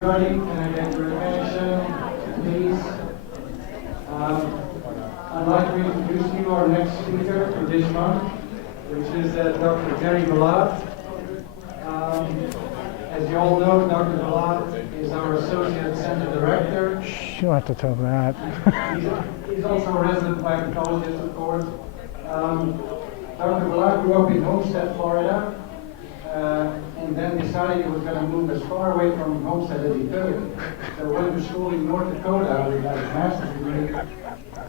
Everybody, can I get your attention, please? I'd like to introduce you our next speaker for this month, which is Dr. Vallad. As you all know, Dr. Vallad is our Associate Center Director. You don't have to tell that. He's also a resident biotechologist, of course. Dr. Vallad grew up in Homestead, Florida. And then decided he was going to move as far away from Homestead as he could. So went to school in North Dakota, where he got his master's degree,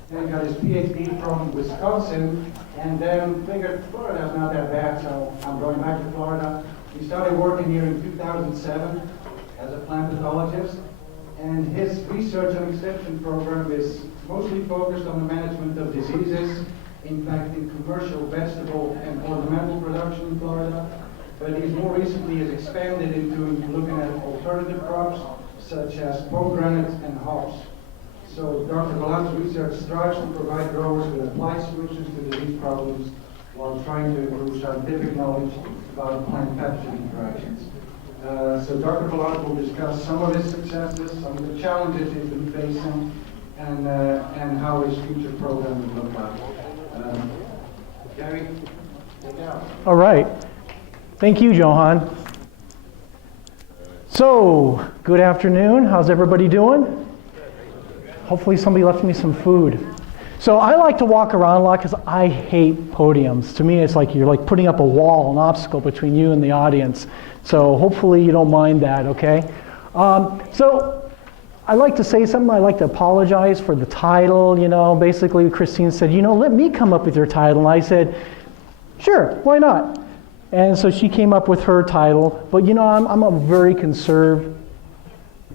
then got his PhD from Wisconsin, and then figured Florida's not that bad, so I'm going back to Florida. He started working here in 2007 as a plant pathologist, and his research and extension program is mostly focused on the management of diseases impacting commercial vegetable and ornamental production in Florida. But he's more recently has expanded into looking at alternative crops such as pomegranates and hops. So Dr. Vallad's research strives to provide growers with applied solutions to disease problems while trying to improve scientific knowledge about plant-pathogen interactions. So Dr. Vallad will discuss some of his successes, some of the challenges he's been facing, and how his future program will look like. Gary, take it out. All right. Thank you, Johan. So, good afternoon. How's everybody doing? Hopefully somebody left me some food. So I like to walk around a lot because I hate podiums. To me, it's like you're like putting up a wall, an obstacle between you and the audience. So hopefully you don't mind that, okay? So I like to say something. I like to apologize for the title. Basically Christine said, let me come up with your title. And I said, sure, why not? And so she came up with her title, but I'm a very conserved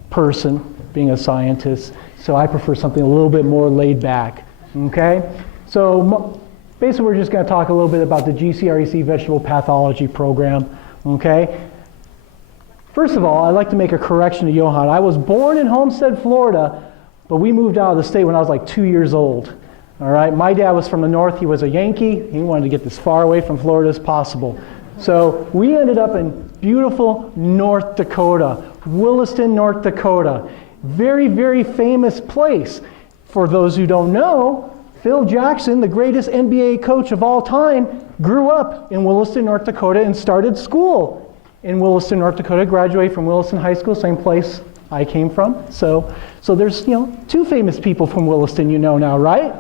person, being a scientist, so I prefer something a little bit more laid back, okay? So basically we're just going to talk a little bit about the GCREC Vegetable Pathology program, okay? First of all, I'd like to make a correction to Johan. I was born in Homestead, Florida, but we moved out of the state when I was like 2 years old, all right? My dad was from the north, he was a Yankee, he wanted to get as far away from Florida as possible. So we ended up in beautiful North Dakota, Williston, North Dakota. Very, very famous place. For those who don't know, Phil Jackson, the greatest NBA coach of all time, grew up in Williston, North Dakota and started school in Williston, North Dakota, graduated from Williston High School, same place I came from. So there's, two famous people from Williston now, right?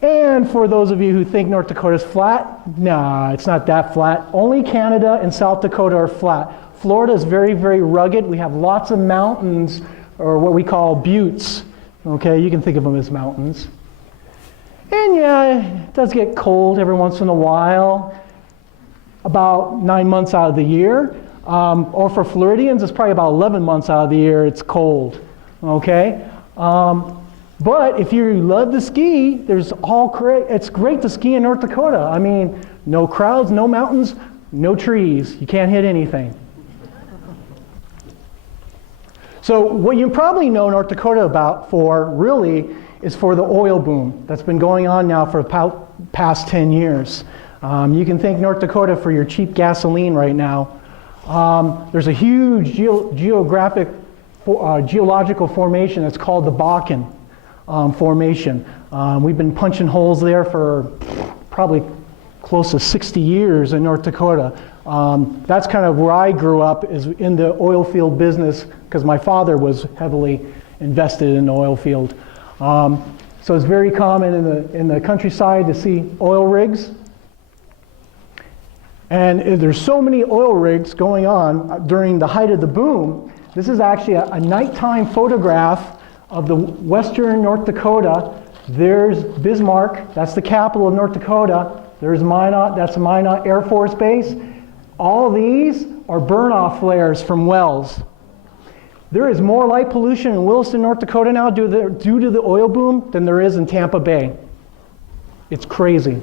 And for those of you who think North Dakota's flat, nah, it's not that flat. Only Canada and South Dakota are flat. Florida is very, very rugged. We have lots of mountains, or what we call buttes. Okay, you can think of them as mountains. And yeah, it does get cold every once in a while, about 9 months out of the year. Or for Floridians, it's probably about 11 months out of the year it's cold. Okay? But if you love to ski, it's great to ski in North Dakota. I mean, no crowds, no mountains, no trees. You can't hit anything. So what you probably know North Dakota really is for the oil boom that's been going on now for the past 10 years. You can thank North Dakota for your cheap gasoline right now. There's a huge geological formation that's called the Bakken formation. We've been punching holes there for probably close to 60 years in North Dakota. That's kind of where I grew up, is in the oil field business, because my father was heavily invested in the oil field. So it's very common in the countryside to see oil rigs. And there's so many oil rigs going on during the height of the boom. This is actually a nighttime photograph of the western North Dakota. There's Bismarck, that's the capital of North Dakota. There's Minot, that's Minot Air Force Base. All these are burn-off flares from wells. There is more light pollution in Williston, North Dakota now due to the oil boom than there is in Tampa Bay. It's crazy.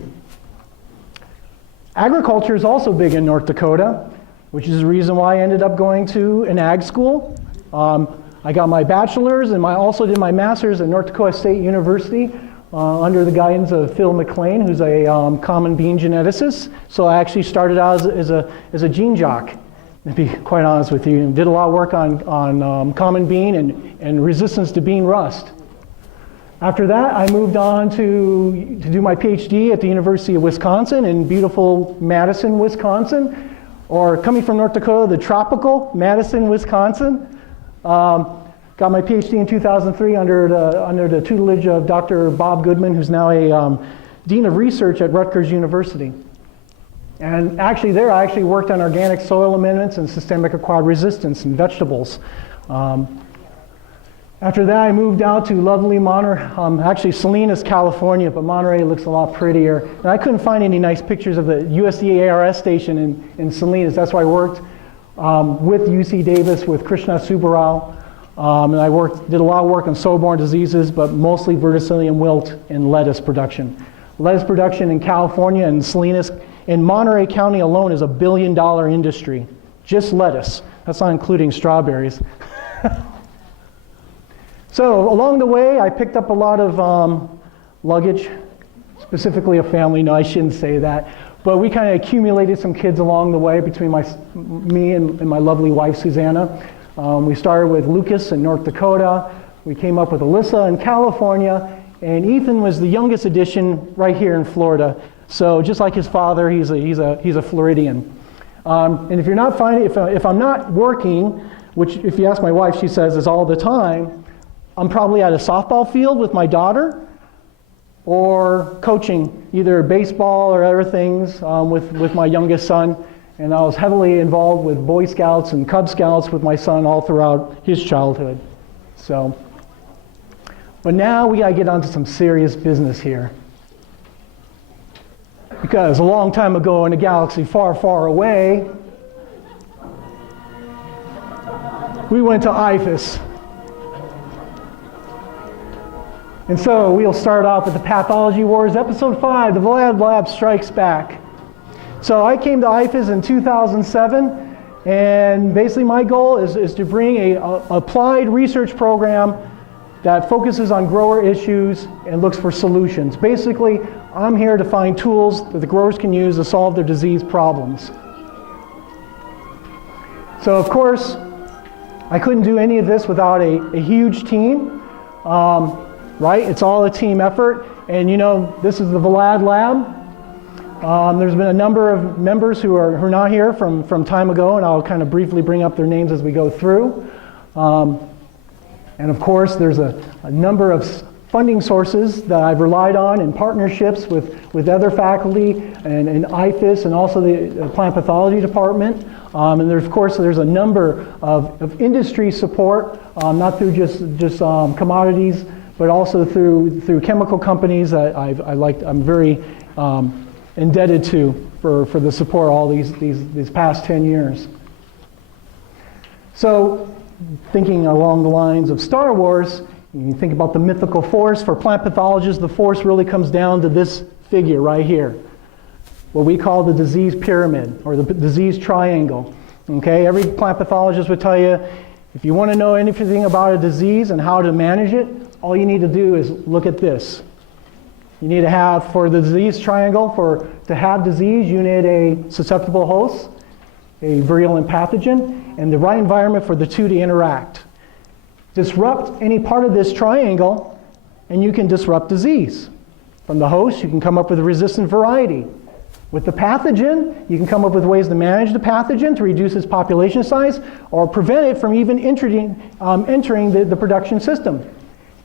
Agriculture is also big in North Dakota, which is the reason why I ended up going to an ag school. I got my bachelor's and I also did my master's at North Dakota State University under the guidance of Phil McLean, who's a common bean geneticist. So I actually started out as a gene jock. to be quite honest with you. Did a lot of work on common bean and resistance to bean rust. After that, I moved on to do my PhD at the University of Wisconsin in beautiful Madison, Wisconsin, or coming from North Dakota, the tropical Madison, Wisconsin. Got my PhD in 2003 under the tutelage of Dr. Bob Goodman, who's now a Dean of Research at Rutgers University. And actually there, I actually worked on organic soil amendments and systemic acquired resistance in vegetables. After that, I moved out to lovely Monterey, actually Salinas, California, but Monterey looks a lot prettier. And I couldn't find any nice pictures of the USDA ARS station in Salinas. That's where I worked with UC Davis, with Krishna Subbarao. And I did a lot of work on soil-borne diseases, but mostly verticillium wilt and lettuce production. Lettuce production in California and Salinas, in Monterey County alone, is $1 billion industry. Just lettuce. That's not including strawberries. So along the way, I picked up a lot of luggage, specifically a family. No, I shouldn't say that. But we kind of accumulated some kids along the way between me and my lovely wife, Susanna. We started with Lucas in North Dakota. We came up with Alyssa in California. And Ethan was the youngest addition right here in Florida. So just like his father, he's a Floridian. And if you're not finding, if I'm not working, which if you ask my wife, she says is all the time, I'm probably at a softball field with my daughter or coaching either baseball or other things with my youngest son. And I was heavily involved with Boy Scouts and Cub Scouts with my son all throughout his childhood. So, but now we gotta get onto some serious business here. Because a long time ago in a galaxy far, far away, we went to IFAS. And so we'll start off with the Pathology Wars, Episode 5, the Vallad Lab Strikes Back. So I came to IFAS in 2007, and basically my goal is to bring a applied research program that focuses on grower issues and looks for solutions. Basically, I'm here to find tools that the growers can use to solve their disease problems. So of course, I couldn't do any of this without a huge team. Right? It's all a team effort. And you know, this is the Vallad Lab. There's been a number of members who are not here from time ago, and I'll kind of briefly bring up their names as we go through. And of course, there's a number of funding sources that I've relied on in partnerships with other faculty and IFAS and also the plant pathology department. And there's, of course, there's a number of industry support, not through just commodities, but also through chemical companies that I'm very indebted to for the support all these past 10 years. So, thinking along the lines of Star Wars, you think about the mythical force. For plant pathologists, the force really comes down to this figure right here, what we call the disease pyramid or the disease triangle. Okay, every plant pathologist would tell you, if you want to know anything about a disease and how to manage it, all you need to do is look at this. You need to have, for the disease triangle, to have disease, you need a susceptible host, a virulent pathogen, and the right environment for the two to interact. Disrupt any part of this triangle, and you can disrupt disease. From the host, you can come up with a resistant variety. With the pathogen, you can come up with ways to manage the pathogen to reduce its population size or prevent it from even entering the production system.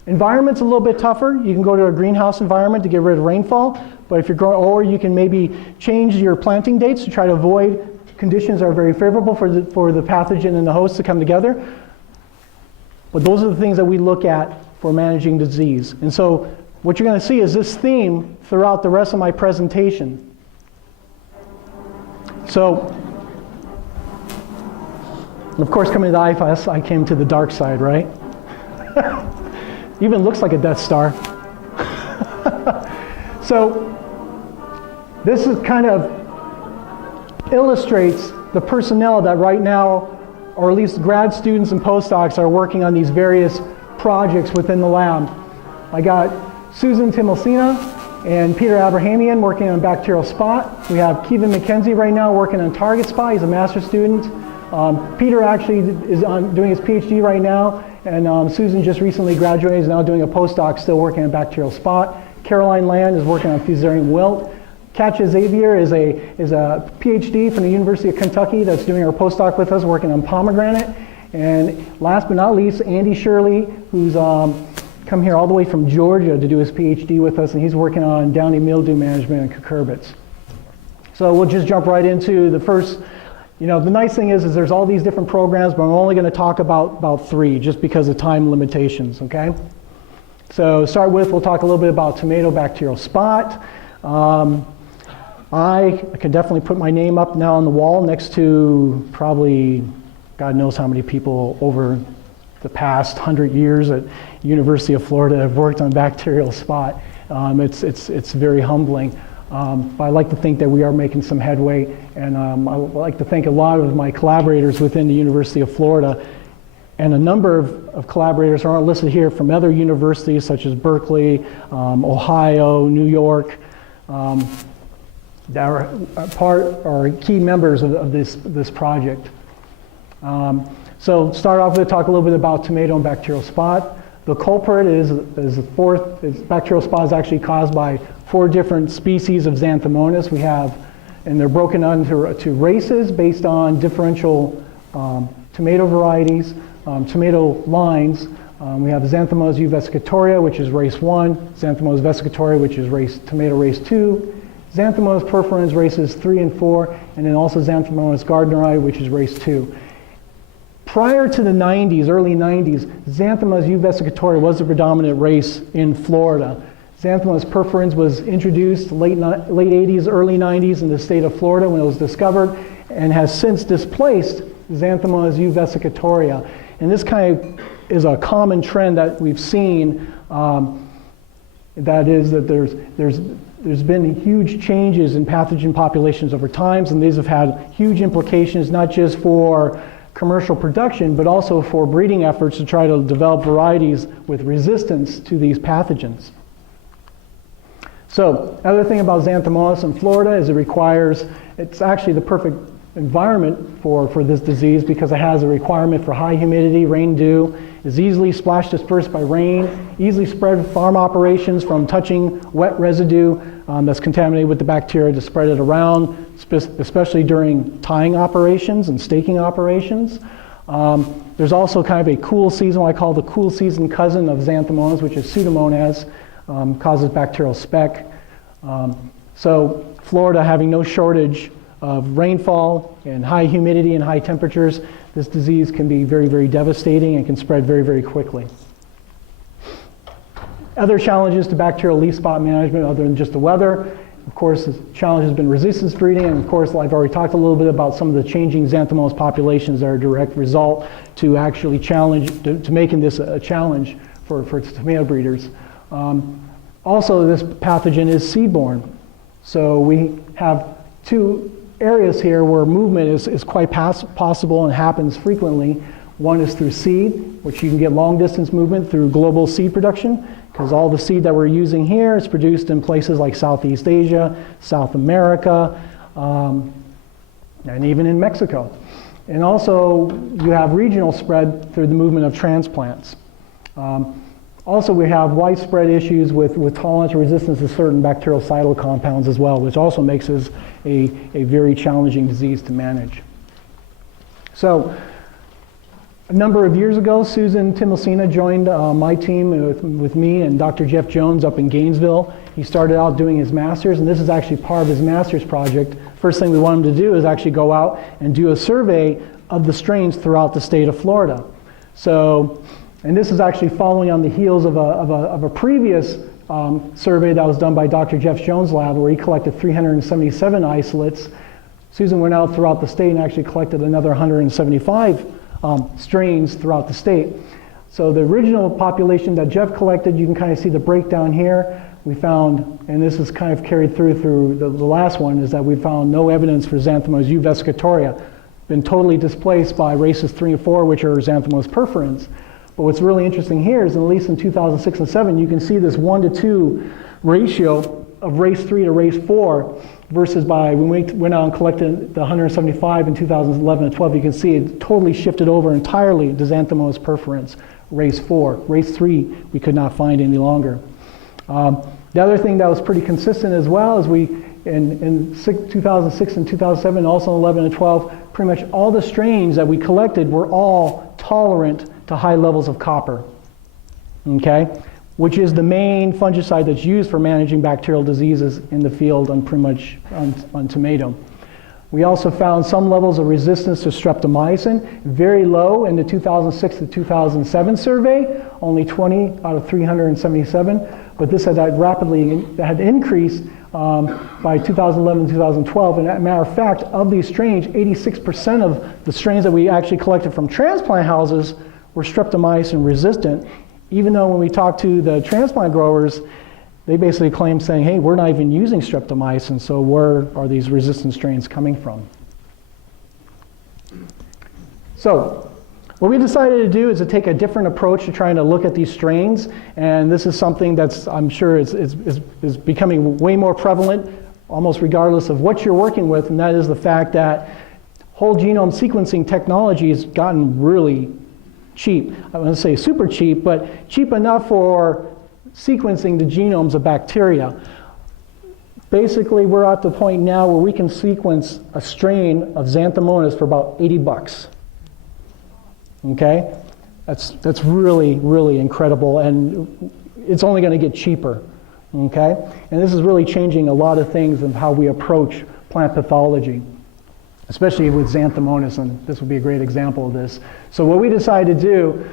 Environment's a little bit tougher. You can go to a greenhouse environment to get rid of rainfall, but if you're growing, or you can maybe change your planting dates to try to avoid conditions that are very favorable for the pathogen and the host to come together. But those are the things that we look at for managing disease. And so what you're going to see is this theme throughout the rest of my presentation. So, of course, coming to IFAS, I came to the dark side, right? Even looks like a Death Star. So, this is kind of illustrates the personnel that right now, or at least grad students and postdocs, are working on these various projects within the lab. I got Susan Timilsina and Peter Abrahamian working on bacterial spot. We have Kevin McKenzie right now working on target spot. He's a master's student. Peter actually is doing his PhD right now, and Susan just recently graduated, is now doing a postdoc, still working on bacterial spot. Caroline Land is working on Fusarium wilt. Katja Xavier is a PhD from the University of Kentucky that's doing her postdoc with us, working on pomegranate. And last but not least, Andy Shirley, who's come here all the way from Georgia to do his PhD with us, and he's working on downy mildew management and cucurbits. So we'll just jump right into the first. The nice thing is there's all these different programs, but I'm only going to talk about 3 just because of time limitations, okay? So we'll talk a little bit about tomato bacterial spot. I can definitely put my name up now on the wall next to probably God knows how many people over the past 100 years at University of Florida have worked on bacterial spot. It's very humbling. But I like to think that we are making some headway, and I like to thank a lot of my collaborators within the University of Florida, and a number of collaborators aren't listed here from other universities such as Berkeley, Ohio, New York, that are key members of this project. So start off with talk a little bit about tomato and bacterial spot. The culprit is bacterial spot is actually caused by 4 different species of Xanthomonas. We have, and they're broken into races based on differential tomato varieties, tomato lines. We have Xanthomonas uvesicatoria, which is race 1, Xanthomonas vesicatoria, which is tomato race 2, Xanthomonas perforans races 3 and 4, and then also Xanthomonas gardneri, which is race 2. Prior to the 90s, early 90s, Xanthomonas uvesicatoria was the predominant race in Florida. Xanthomonas perforans was introduced late 80s, early 90s in the state of Florida when it was discovered, and has since displaced Xanthomonas uvesicatoria. And this kind of is a common trend that we've seen. That is that there's been huge changes in pathogen populations over time, and these have had huge implications not just for commercial production, but also for breeding efforts to try to develop varieties with resistance to these pathogens. So, other thing about Xanthomonas in Florida is it's actually the perfect environment for this disease because it has a requirement for high humidity, rain dew, is easily splash dispersed by rain, easily spread farm operations from touching wet residue that's contaminated with the bacteria to spread it around, especially during tying operations and staking operations. There's also kind of a cool season, what I call the cool season cousin of Xanthomonas, which is Pseudomonas, causes bacterial speck. So Florida having no shortage of rainfall and high humidity and high temperatures, this disease can be very, very devastating and can spread very, very quickly. Other challenges to bacterial leaf spot management other than just the weather. Of course, the challenge has been resistance breeding, and of course, I've already talked a little bit about some of the changing Xanthomonas populations that are a direct result to actually to making this a challenge for tomato breeders. Also, this pathogen is seedborne. So we have 2 areas here where movement is quite possible and happens frequently. One is through seed, which you can get long distance movement through global seed production, because all the seed that we're using here is produced in places like Southeast Asia, South America, and even in Mexico. And also you have regional spread through the movement of transplants. Also, we have widespread issues with tolerance or resistance to certain bactericidal compounds as well, which also makes this a very challenging disease to manage. So, a number of years ago, Susan Timosina joined my team with me and Dr. Jeff Jones up in Gainesville. He started out doing his master's, and this is actually part of his master's project. First thing we want him to do is actually go out and do a survey of the strains throughout the state of Florida. So, and this is actually following on the heels of a previous survey that was done by Dr. Jeff Jones' lab, where he collected 377 isolates. Susan went out throughout the state and actually collected another 175 strains throughout the state. So the original population that Jeff collected, you can kind of see the breakdown here. We found, and this is kind of carried through the last one, is that we found no evidence for Xanthomonas uvesicatoria, been totally displaced by races 3 and 4, which are Xanthomonas perforans. But what's really interesting here is, at least in 2006 and 7, you can see this 1-to-2 ratio race 3 to race 4 versus when we went out and collected the 175 in 2011 and 12, you can see it totally shifted over entirely to Xanthomys perforans, race 4. Race 3 we could not find any longer. The other thing that was pretty consistent as well is in 2006 and 2007, also 11 and 12, pretty much all the strains that we collected were all tolerant to high levels of copper, okay? Which is the main fungicide that's used for managing bacterial diseases in the field on pretty much on tomato. We also found some levels of resistance to streptomycin, very low in the 2006 to 2007 survey, only 20 out of 377, but this had rapidly increased by 2011 and 2012. And as a matter of fact, of these strains, 86% of the strains that we actually collected from transplant houses were streptomycin resistant, even though when we talked to the transplant growers, they basically claimed saying, hey, we're not even using streptomycin, so where are these resistant strains coming from? So what we decided to do is to take a different approach to trying to look at these strains, and this is something that's, I'm sure, is becoming way more prevalent, almost regardless of what you're working with, and that is the fact that whole genome sequencing technology has gotten really cheap. I wouldn't say super cheap, but cheap enough for sequencing the genomes of bacteria. Basically, we're at the point now where we can sequence a strain of Xanthomonas for about 80 bucks. Okay? That's really, really incredible, and it's only going to get cheaper. Okay? And this is really changing a lot of things in how we approach plant pathology, especially with Xanthomonas, and this would be a great example of this. So what we decided to do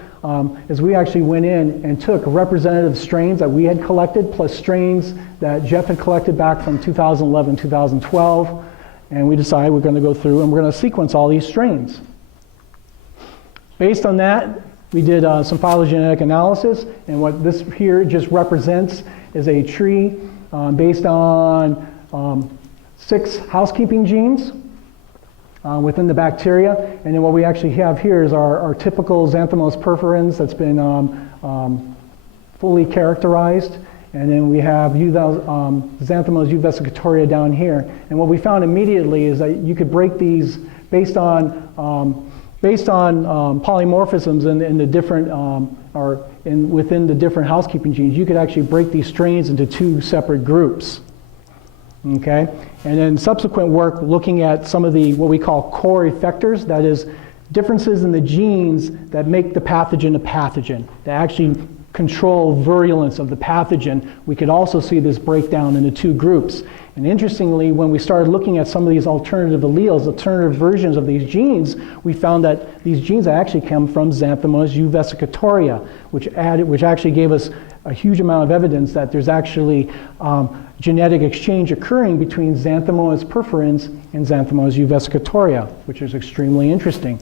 is we actually went in and took representative strains that we had collected, plus strains that Jeff had collected back from 2011, 2012, and we decided we're going to go through and we're going to sequence all these strains. Based on that, we did some phylogenetic analysis, and what this here just represents is a tree based on 6 housekeeping genes within the bacteria, and then what we actually have here is our typical Xanthomys perforans that's been fully characterized, and then we have Xanthomys uvesicatoriae down here. And what we found immediately is that you could break these based on polymorphisms in the different within the different housekeeping genes. You could actually break these strains into 2 separate groups. Okay, and then subsequent work looking at some of the what we call core effectors, that is differences in the genes that make the pathogen a pathogen, that actually control virulence of the pathogen. We could also see this breakdown into 2 groups. And interestingly, when we started looking at some of these alternative alleles, alternative versions of these genes, we found that these genes actually come from Xanthomys uvesicatoriae, which actually gave us a huge amount of evidence that there's actually genetic exchange occurring between Xanthomys perforans and Xanthomys uvesicatoriae, which is extremely interesting.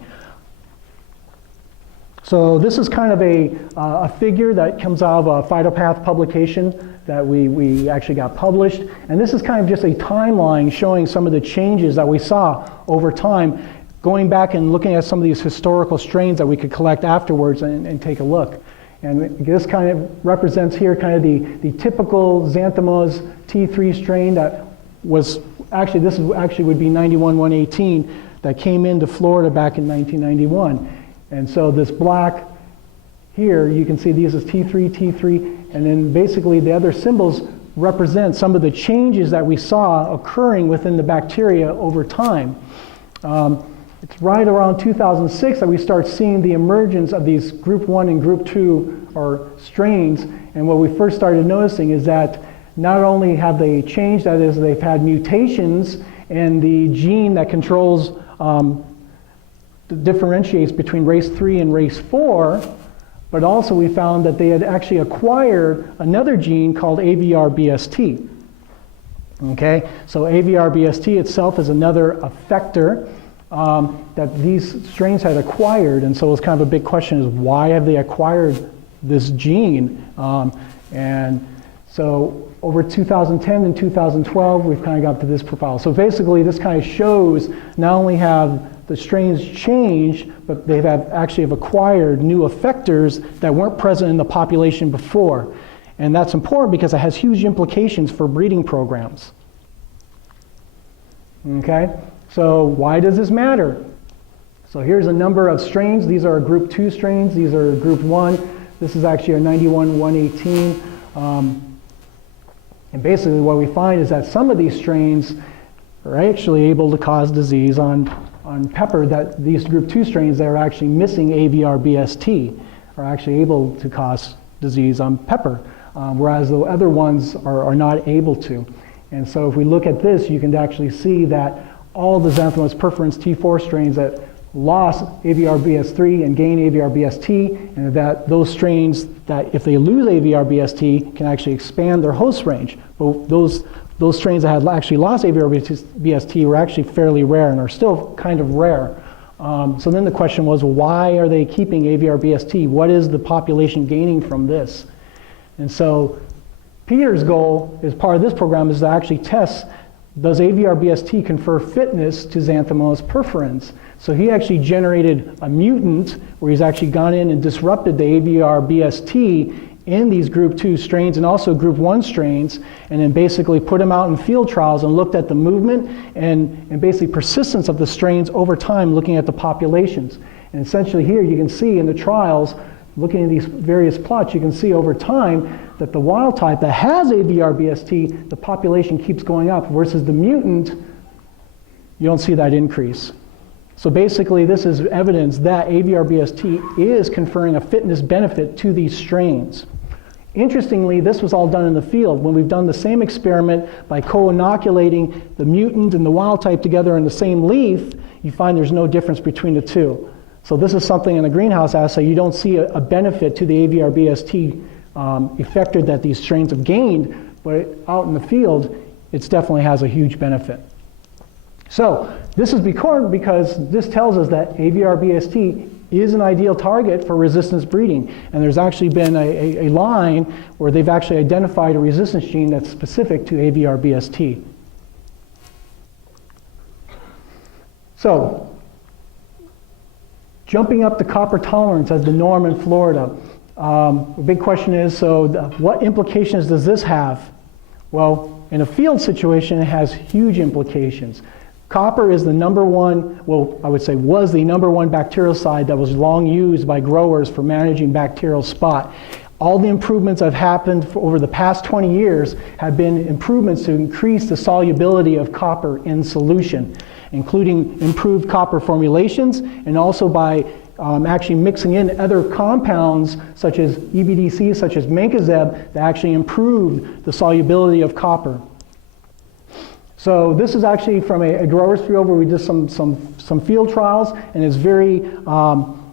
So this is kind of a figure that comes out of a Phytopath publication that we actually got published. And this is kind of just a timeline showing some of the changes that we saw over time, going back and looking at some of these historical strains that we could collect afterwards and take a look. And this kind of represents here kind of the typical Xanthomys T3 strain that was actually, this would be 91-118 that came into Florida back in 1991. And so this black here, you can see these as T3, and then basically the other symbols represent some of the changes that we saw occurring within the bacteria over time. It's right around 2006 that we start seeing the emergence of these group 1 and group 2 or strains, and what we first started noticing is that not only have they changed, that is, they've had mutations in the gene that controls differentiates between race 3 and race 4, but also we found that they had actually acquired another gene called AVR-BST. Okay, so AVR-BST itself is another effector that these strains had acquired, and so it's kind of a big question is why have they acquired this gene? And so over 2010 and 2012, we've kind of got to this profile. So basically, this kind of shows not only have the strains changed, but they have actually acquired new effectors that weren't present in the population before. And that's important because it has huge implications for breeding programs. Okay, so why does this matter? So here's a number of strains. These are group 2 strains. These are group 1. This is actually a 91-118. And basically what we find is that some of these strains are actually able to cause disease on pepper, that these group 2 strains that are actually missing AVR-BST are actually able to cause disease on pepper, whereas the other ones are not able to. And so if we look at this, you can actually see that all the Xanthomys perforans T4 strains that lost AVR-BS3 and gain AVR-BST, and that those strains that if they lose AVR-BST can actually expand their host range. But those strains that had actually lost AVR-BST were actually fairly rare and are still kind of rare. So then the question was, well, why are they keeping AVR-BST? What is the population gaining from this? And so Peter's goal as part of this program is to actually test, does AVR-BST confer fitness to Xanthomys perforans? So he actually generated a mutant where he's actually gone in and disrupted the AVR-BST in these group 2 strains and also group 1 strains, and then basically put them out in field trials and looked at the movement and basically persistence of the strains over time, looking at the populations. And essentially here you can see in the trials, looking at these various plots, you can see over time that the wild type that has AVR-BST, the population keeps going up, versus the mutant, you don't see that increase. So basically this is evidence that AVR-BST is conferring a fitness benefit to these strains. Interestingly, this was all done in the field. When we've done the same experiment by co-inoculating the mutant and the wild type together in the same leaf, you find there's no difference between the two. So this is something in the greenhouse assay, you don't see a benefit to the AVR-BST effector that these strains have gained, but out in the field, it definitely has a huge benefit. So this is because this tells us that AVR-BST is an ideal target for resistance breeding. And there's actually been a line where they've actually identified a resistance gene that's specific to AVR-BST. So jumping up to copper tolerance as the norm in Florida. The big question is, so what implications does this have? Well, in a field situation, it has huge implications. Copper is the number one, well, I would say was the number one bactericide that was long used by growers for managing bacterial spot. All the improvements that have happened over the past 20 years have been improvements to increase the solubility of copper in solution, including improved copper formulations and also by actually mixing in other compounds such as EBDCs, such as mancozeb, that actually improved the solubility of copper. So this is actually from a grower's field where we did some field trials, and it's very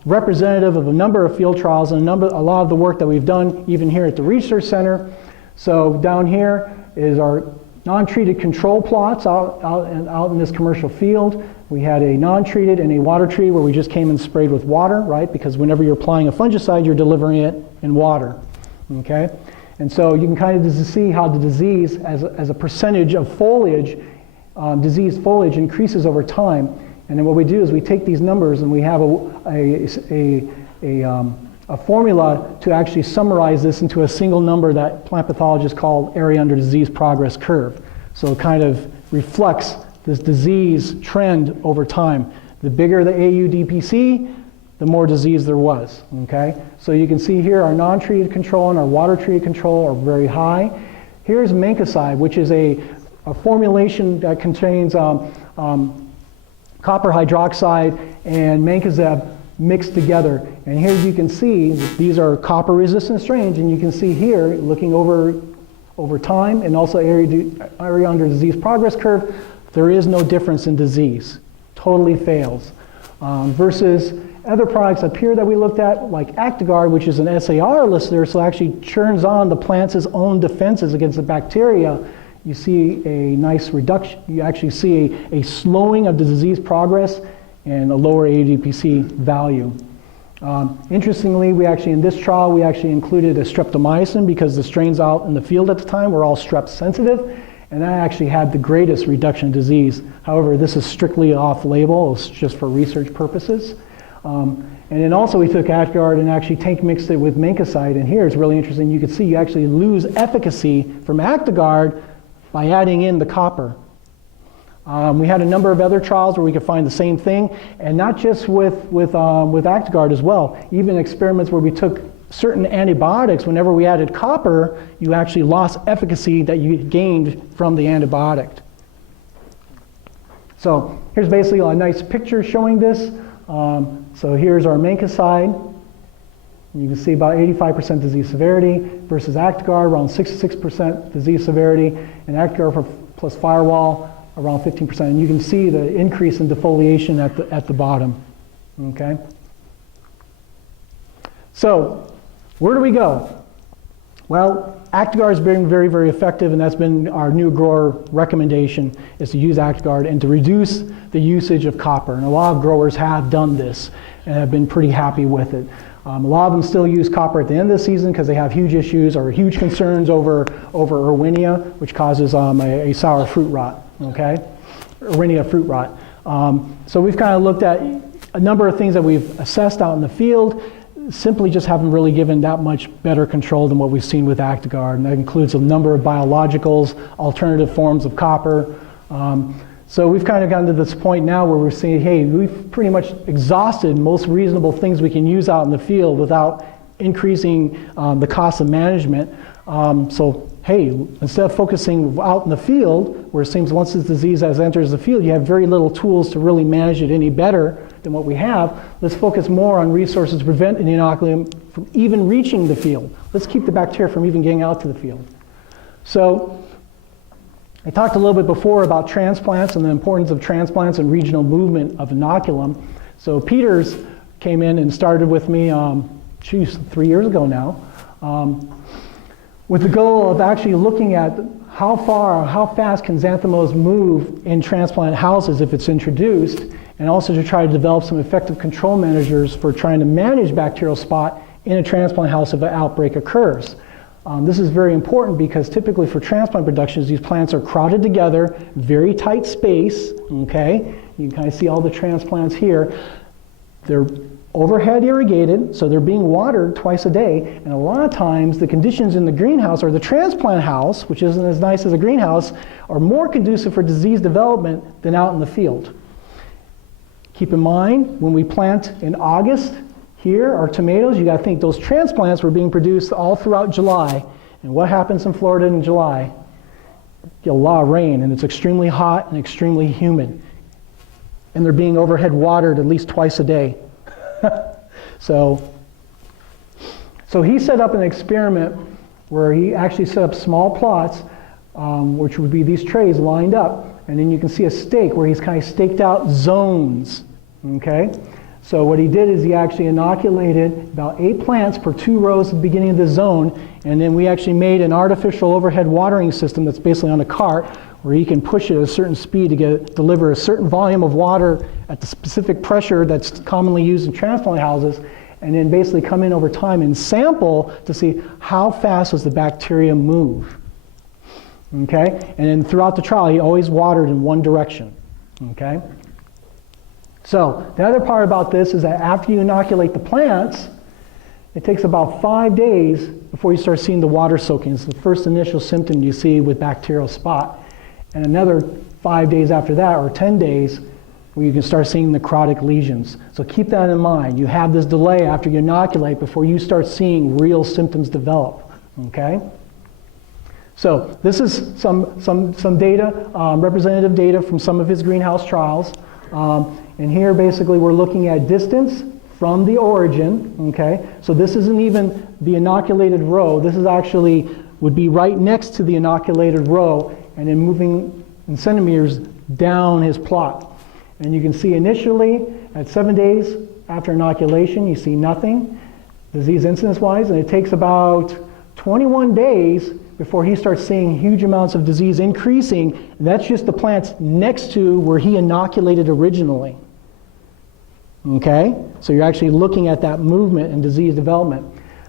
representative of a number of field trials and a lot of the work that we've done even here at the research center. So down here is our non-treated control plots out in this commercial field. We had a non-treated and a water treated where we just came and sprayed with water, right? Because whenever you're applying a fungicide, you're delivering it in water, okay? And so you can kind of see how the disease as a percentage of foliage, diseased foliage increases over time. And then what we do is we take these numbers and we have a formula to actually summarize this into a single number that plant pathologists call area under disease progress curve. So it kind of reflects this disease trend over time. The bigger the AU-DPC, the more disease there was, okay? So you can see here our non-treated control and our water-treated control are very high. Here's mancozeb, which is a formulation that contains copper hydroxide and mancozeb mixed together. And here you can see these are copper-resistant strains, and you can see here, looking over time and also area under disease progress curve, there is no difference in disease. Totally fails. Versus other products up here that we looked at, like Actigard, which is an SAR lister, so actually churns on the plant's own defenses against the bacteria. You see a nice reduction. You actually see a slowing of the disease progress and a lower ADPC value. Interestingly, we actually, in this trial, we actually included a streptomycin because the strains out in the field at the time were all strep sensitive, and that actually had the greatest reduction in disease. However, this is strictly off-label. It's just for research purposes. And then also we took Actiguard and actually tank mixed it with Mancocide, and here it's really interesting. You can see you actually lose efficacy from Actiguard by adding in the copper. We had a number of other trials where we could find the same thing, and not just with Actiguard as well. Even experiments where we took certain antibiotics, whenever we added copper, you actually lost efficacy that you gained from the antibiotic. So here's basically a nice picture showing this. So here's our Mancocide. You can see about 85% disease severity versus Actiguard, around 66% disease severity, and Actiguard plus Firewall, around 15%. And you can see the increase in defoliation at the bottom. Okay? So, where do we go? Well, Actiguard has been very, very effective, and that's been our new grower recommendation, is to use Actiguard and to reduce the usage of copper. And a lot of growers have done this and have been pretty happy with it. A lot of them still use copper at the end of the season because they have huge issues or huge concerns over Erwinia, which causes a sour fruit rot, okay? Erwinia fruit rot. So we've kind of looked at a number of things that we've assessed out in the field, simply just haven't really given that much better control than what we've seen with Actiguard, and that includes a number of biologicals, alternative forms of copper. So we've kind of gotten to this point now where we're saying, hey, we've pretty much exhausted most reasonable things we can use out in the field without increasing the cost of management. So hey, instead of focusing out in the field, where it seems once this disease has enters the field, you have very little tools to really manage it any better than what we have, let's focus more on resources to prevent an inoculum from even reaching the field. Let's keep the bacteria from even getting out to the field. So I talked a little bit before about transplants and the importance of transplants and regional movement of inoculum. So Peters came in and started with me, 3 years ago now, with the goal of actually looking at how far or how fast can xanthomose move in transplant houses if it's introduced, and also to try to develop some effective control measures for trying to manage bacterial spot in a transplant house if an outbreak occurs. This is very important because typically for transplant productions, these plants are crowded together, very tight space, okay? You can kind of see all the transplants here. They're overhead irrigated, so they're being watered twice a day, and a lot of times the conditions in the greenhouse or the transplant house, which isn't as nice as a greenhouse, are more conducive for disease development than out in the field. Keep in mind, when we plant in August, here, our tomatoes, you got to think those transplants were being produced all throughout July. And what happens in Florida in July? You get a lot of rain, and it's extremely hot and extremely humid. And they're being overhead watered at least twice a day. So he set up an experiment where he actually set up small plots, which would be these trays lined up. And then you can see a stake where he's kind of staked out zones, okay? So what he did is he actually inoculated about 8 plants per 2 rows at the beginning of the zone, and then we actually made an artificial overhead watering system that's basically on a cart where he can push it at a certain speed to deliver a certain volume of water at the specific pressure that's commonly used in transplant houses, and then basically come in over time and sample to see how fast does the bacteria move. Okay? And then throughout the trial, he always watered in one direction. Okay? So the other part about this is that after you inoculate the plants, it takes about 5 days before you start seeing the water soaking. It's the first initial symptom you see with bacterial spot. And another 5 days after that, or 10 days, where you can start seeing necrotic lesions. So keep that in mind. You have this delay after you inoculate before you start seeing real symptoms develop. Okay? So this is some data, representative data from some of his greenhouse trials. And here basically we're looking at distance from the origin, okay? So this isn't even the inoculated row. This is actually, would be right next to the inoculated row, and then moving in centimeters down his plot. And you can see initially at 7 days after inoculation, you see nothing, disease incidence-wise, and it takes about 21 days before he starts seeing huge amounts of disease increasing. And that's just the plants next to where he inoculated originally. Okay? So you're actually looking at that movement and disease development.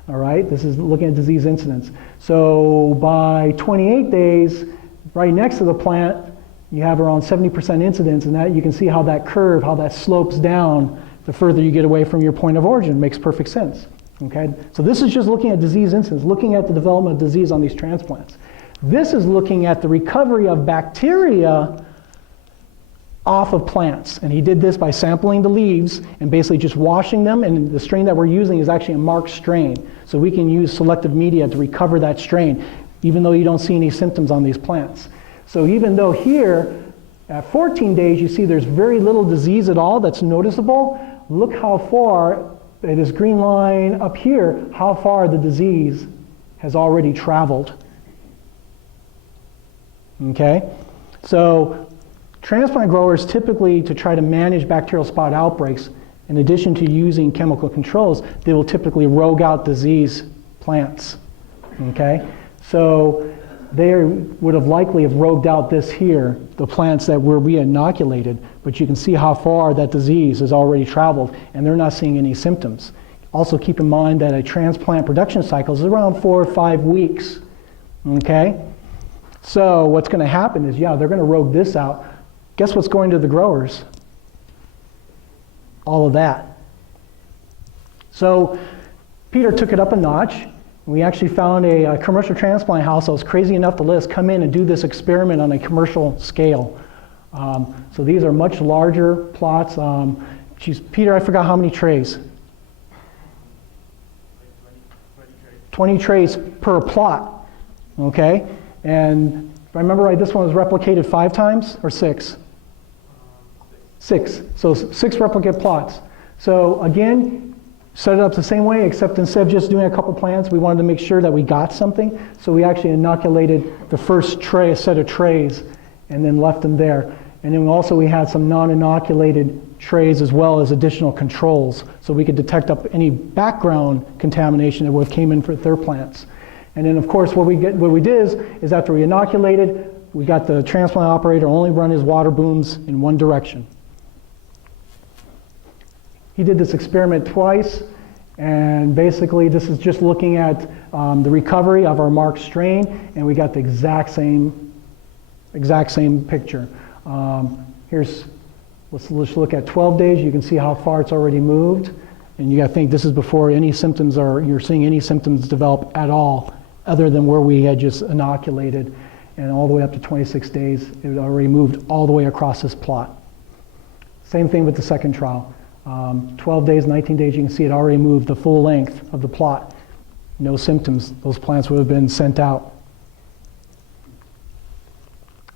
All right? This is looking at disease incidence. So by 28 days, right next to the plant, you have around 70% incidence, and that you can see how that curve, how that slopes down the further you get away from your point of origin. Makes perfect sense. Okay? So this is just looking at disease incidence, looking at the development of disease on these transplants. This is looking at the recovery of bacteria off of plants. And he did this by sampling the leaves and basically just washing them, and the strain that we're using is actually a marked strain. So we can use selective media to recover that strain, even though you don't see any symptoms on these plants. So even though here, at 14 days, you see there's very little disease at all that's noticeable, look how far, this green line up here, how far the disease has already traveled. Okay? So transplant growers typically, to try to manage bacterial spot outbreaks, in addition to using chemical controls, they will typically rogue out disease plants. Okay? So they would have likely have rogued out this here, the plants that were re-inoculated, but you can see how far that disease has already traveled, and they're not seeing any symptoms. Also keep in mind that a transplant production cycle is around 4 or 5 weeks. Okay? So what's going to happen is, yeah, they're going to rogue this out. Guess what's going to the growers? All of that. So Peter took it up a notch. We actually found a commercial transplant house that was crazy enough to let us come in and do this experiment on a commercial scale. So these are much larger plots. Peter, I forgot how many trays. 20 trays per plot. Okay? And if I remember right, this one was replicated 5 times or 6? 6. So 6 replicate plots. So again, set it up the same way, except instead of just doing a couple plants, we wanted to make sure that we got something. So we actually inoculated the first tray, a set of trays, and then left them there. And then also we had some non-inoculated trays as well as additional controls, so we could detect up any background contamination that would have came in for their plants. And then of course what we did is after we inoculated, we got the transplant operator only run his water booms in one direction. He did this experiment twice, and basically this is just looking at the recovery of our marked strain, and we got the exact same picture. Let's look at 12 days. You can see how far it's already moved, and you got to think this is before any symptoms you're seeing any symptoms develop at all, other than where we had just inoculated, and all the way up to 26 days, it had already moved all the way across this plot. Same thing with the second trial. 12 days, 19 days, you can see it already moved the full length of the plot. No symptoms. Those plants would have been sent out.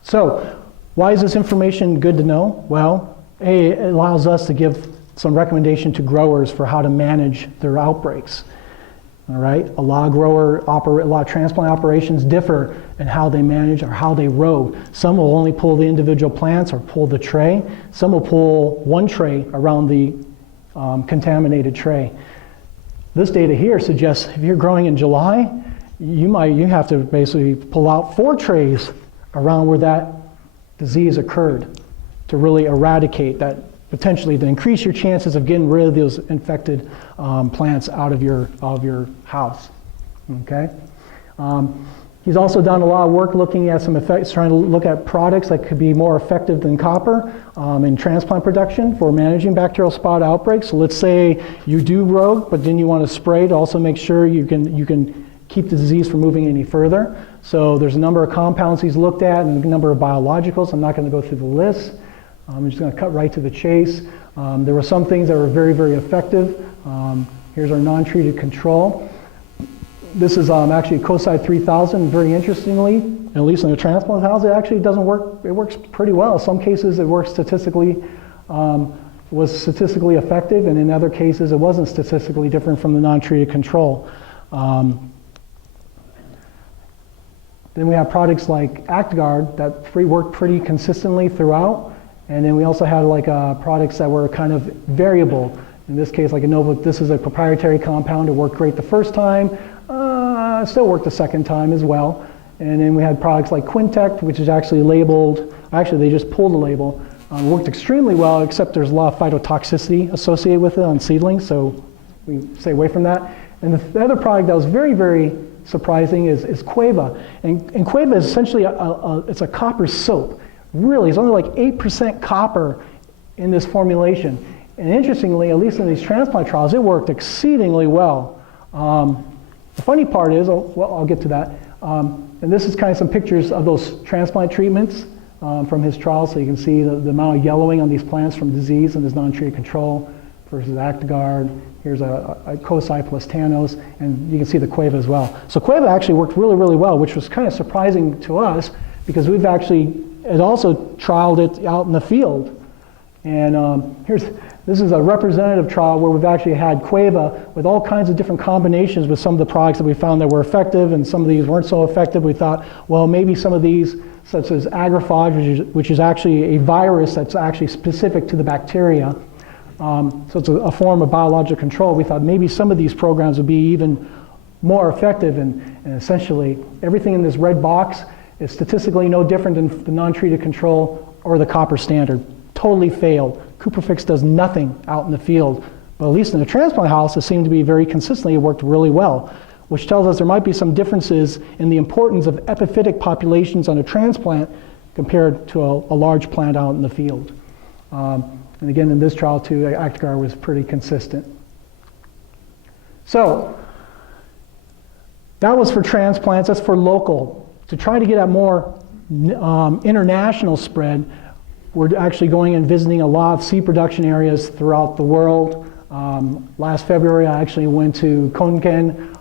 So, why is this information good to know? Well, A, it allows us to give some recommendation to growers for how to manage their outbreaks. All right? A lot of transplant operations differ in how they manage or how they rogue. Some will only pull the individual plants or pull the tray. Some will pull one tray around the contaminated tray. This data here suggests if you're growing in July, you have to basically pull out 4 trays around where that disease occurred to really eradicate that, potentially to increase your chances of getting rid of those infected plants out of your house. Okay. He's also done a lot of work looking at some effects, trying to look at products that could be more effective than copper in transplant production for managing bacterial spot outbreaks. So let's say you do rogue, but then you want to spray to also make sure you can keep the disease from moving any further. So there's a number of compounds he's looked at and a number of biologicals. I'm not going to go through the list. I'm just going to cut right to the chase. There were some things that were very, very effective. Here's our non-treated control. This is actually Koch 3000. Very interestingly, at least in the transplant house, it actually doesn't work. It works pretty well. In some cases, it works statistically, was statistically effective, and in other cases, it wasn't statistically different from the non-treated control. Then we have products like ActGuard that worked pretty consistently throughout. And then we also had products that were kind of variable. In this case, like Innova, this is a proprietary compound. It worked great the first time. Still worked the second time as well. And then we had products like Quintec, which is actually labeled, actually they just pulled the label. Worked extremely well, except there's a lot of phytotoxicity associated with it on seedlings, so we stay away from that. And the other product that was very, very surprising is Queva. And Queva is essentially it's a copper soap. Really, it's only like 8% copper in this formulation. And interestingly, at least in these transplant trials, it worked exceedingly well. The funny part is, well, I'll get to that. And this is kind of some pictures of those transplant treatments from his trials. So you can see the amount of yellowing on these plants from disease and this non-treated control versus Actigard. Here's a Koch plus Tannos, and you can see the Cueva as well. So Cueva actually worked really, really well, which was kind of surprising to us because we've actually also trialed it out in the field. And this is a representative trial where we've actually had Cueva with all kinds of different combinations with some of the products that we found that were effective, and some of these weren't so effective. We thought, well, maybe some of these, such as agrophage, which is actually a virus that's actually specific to the bacteria, so it's a form of biological control. We thought maybe some of these programs would be even more effective, and essentially everything in this red box is statistically no different than the non-treated control or the copper standard. Totally failed. Cuprofix does nothing out in the field, but at least in the transplant house, it seemed to be very consistently, it worked really well, which tells us there might be some differences in the importance of epiphytic populations on a transplant compared to a large plant out in the field. And again, in this trial too, Actigard was pretty consistent. So that was for transplants. That's for local. To try to get at more international spread, we're actually going and visiting a lot of seed production areas throughout the world. Last February, I actually went to Konkan,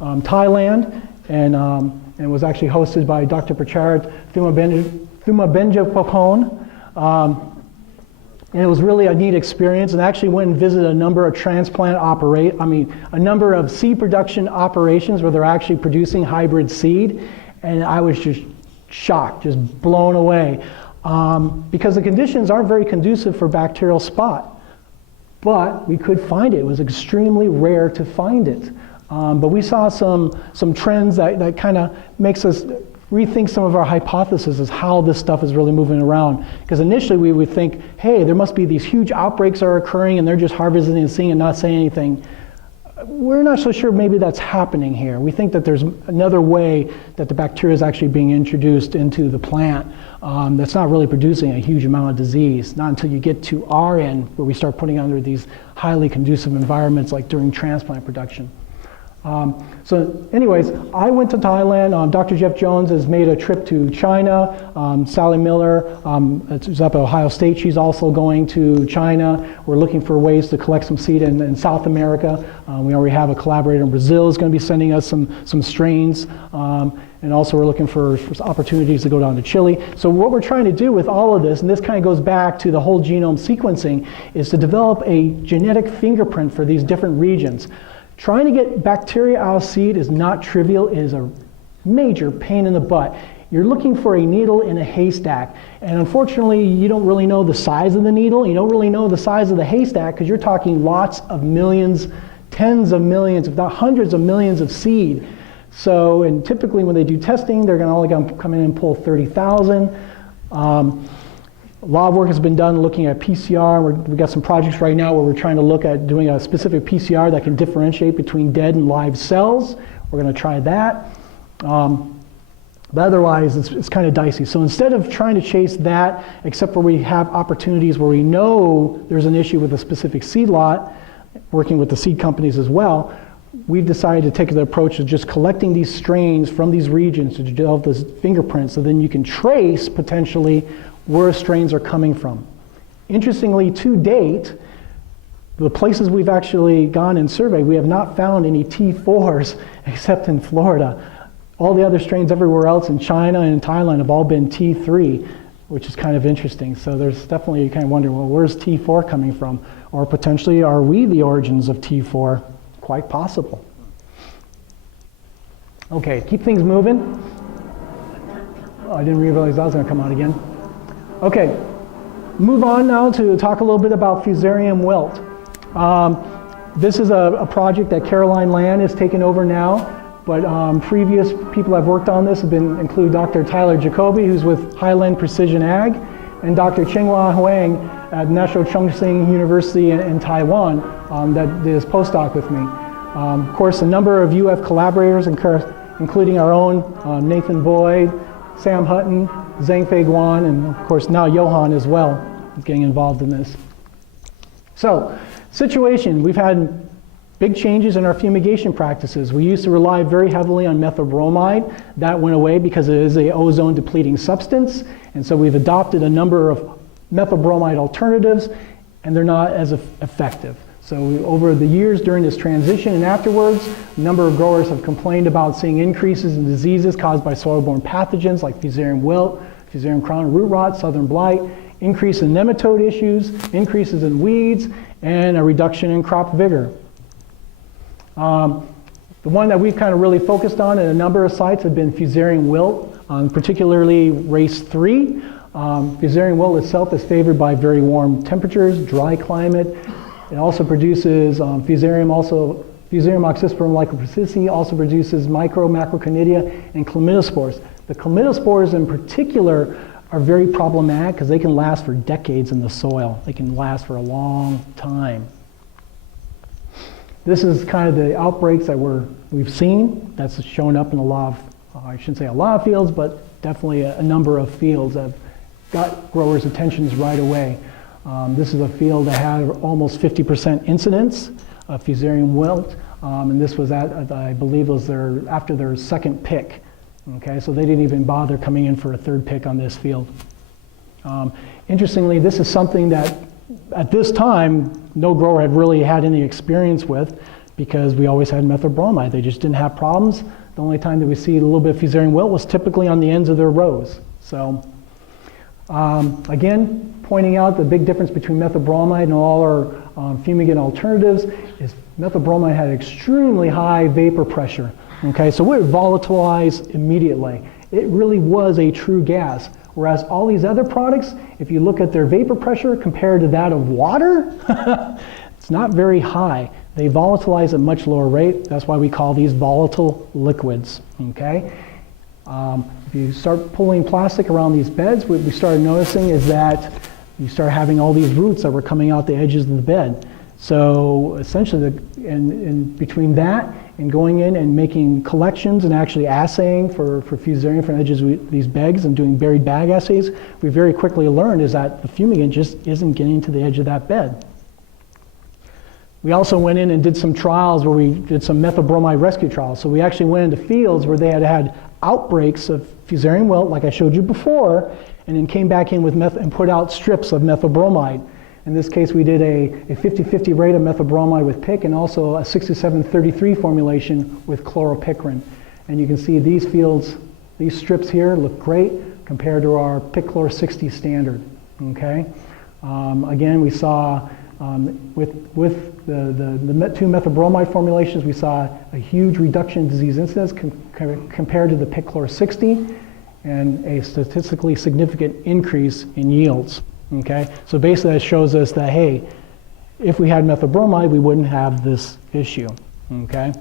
Thailand, and was actually hosted by Dr. Pracharat Thumabenjapapone. And it was really a neat experience, and I actually went and visited a number of a number of seed production operations where they're actually producing hybrid seed, and I was just shocked, just blown away, because the conditions aren't very conducive for bacterial spot, but we could find it. It was extremely rare to find it, but we saw some trends that kind of makes us rethink some of our hypotheses as how this stuff is really moving around. Because initially we would think, hey, there must be these huge outbreaks are occurring and they're just harvesting and seeing and not saying anything. We're not so sure maybe that's happening here. We think that there's another way that the bacteria is actually being introduced into the plant that's not really producing a huge amount of disease, not until you get to our end where we start putting under these highly conducive environments like during transplant production. So anyways, I went to Thailand. Dr. Jeff Jones has made a trip to China. Sally Miller, who's up at Ohio State, she's also going to China. We're looking for ways to collect some seed in South America. We already have a collaborator in Brazil who's going to be sending us some strains. And also we're looking for opportunities to go down to Chile. So what we're trying to do with all of this, and this kind of goes back to the whole genome sequencing, is to develop a genetic fingerprint for these different regions. Trying to get bacteria out of seed is not trivial. It is a major pain in the butt. You're looking for a needle in a haystack. And unfortunately, you don't really know the size of the needle. You don't really know the size of the haystack because you're talking lots of millions, tens of millions, if not hundreds of millions of seed. So, and typically when they do testing, they're only going to come in and pull 30,000. A lot of work has been done looking at PCR. We've got some projects right now where we're trying to look at doing a specific PCR that can differentiate between dead and live cells. We're going to try that. But otherwise, it's kind of dicey. So instead of trying to chase that, except where we have opportunities where we know there's an issue with a specific seed lot, working with the seed companies as well, we've decided to take the approach of just collecting these strains from these regions to develop this fingerprint so then you can trace potentially where strains are coming from. Interestingly, to date, the places we've actually gone and surveyed, we have not found any T4s except in Florida. All the other strains everywhere else in China and in Thailand have all been T3, which is kind of interesting. So there's definitely, you kind of wonder, well, where's T4 coming from? Or potentially, are we the origins of T4? Quite possible. Okay, keep things moving. Oh, I didn't realize that was going to come out again. Okay, move on now to talk a little bit about Fusarium wilt. This is a project that Caroline Land has taken over now, but previous people that have worked on this have include Dr. Tyler Jacoby, who's with Highland Precision Ag, and Dr. Chenghua Huang at National Chongqing University in Taiwan that did his postdoc with me. Of course, a number of UF collaborators, including our own Nathan Boyd, Sam Hutton, Zhang Fei Guan, and of course now Johan as well is getting involved in this. So, situation, we've had big changes in our fumigation practices. We used to rely very heavily on methyl bromide. That went away because it is a ozone depleting substance. And so we've adopted a number of methyl bromide alternatives, and they're not as effective. So over the years during this transition and afterwards, a number of growers have complained about seeing increases in diseases caused by soil-borne pathogens like Fusarium wilt, Fusarium crown root rot, southern blight, increase in nematode issues, increases in weeds, and a reduction in crop vigor. The one that we've kind of really focused on at a number of sites have been Fusarium wilt, particularly race 3. Fusarium wilt itself is favored by very warm temperatures, dry climate. It also produces Fusarium oxysporum lycoprodicea also produces macroconidia and chlamydospores. The chlamydospores in particular are very problematic because they can last for decades in the soil. They can last for a long time. This is kind of the outbreaks that we've seen. That's shown up in a lot of, I shouldn't say a lot of fields, but definitely a number of fields that have got growers' attentions right away. This is a field that had almost 50% incidence of Fusarium wilt, and this was I believe it was after their second pick. Okay, so they didn't even bother coming in for a third pick on this field. Interestingly, this is something that at this time no grower had really had any experience with because we always had methyl bromide. They just didn't have problems. The only time that we see a little bit of Fusarium wilt was typically on the ends of their rows. So again, pointing out the big difference between methyl bromide and all our fumigant alternatives is methyl bromide had extremely high vapor pressure. Okay, so it would volatilize immediately. It really was a true gas. Whereas all these other products, if you look at their vapor pressure compared to that of water, it's not very high. They volatilize at a much lower rate. That's why we call these volatile liquids. Okay. If you start pulling plastic around these beds, what we started noticing is that you start having all these roots that were coming out the edges of the bed. So essentially, in between that and going in and making collections and actually assaying for Fusarium from edges of these bags and doing buried bag assays, we very quickly learned is that the fumigant just isn't getting to the edge of that bed. We also went in and did some trials where we did some methyl bromide rescue trials. So we actually went into fields where they had outbreaks of Fusarium wilt, like I showed you before, and then came back in with and put out strips of methyl bromide. In this case, we did a 50-50 rate of methyl bromide with PIC and also a 67-33 formulation with chloropicrin. And you can see these fields, these strips here look great compared to our PIC chlor 60 standard. Okay. Again, we saw with the two methyl bromide formulations, we saw a huge reduction in disease incidence compared to the PIC chlor 60 and a statistically significant increase in yields. Okay, so basically that shows us that, hey, if we had methyl bromide, we wouldn't have this issue. Okay,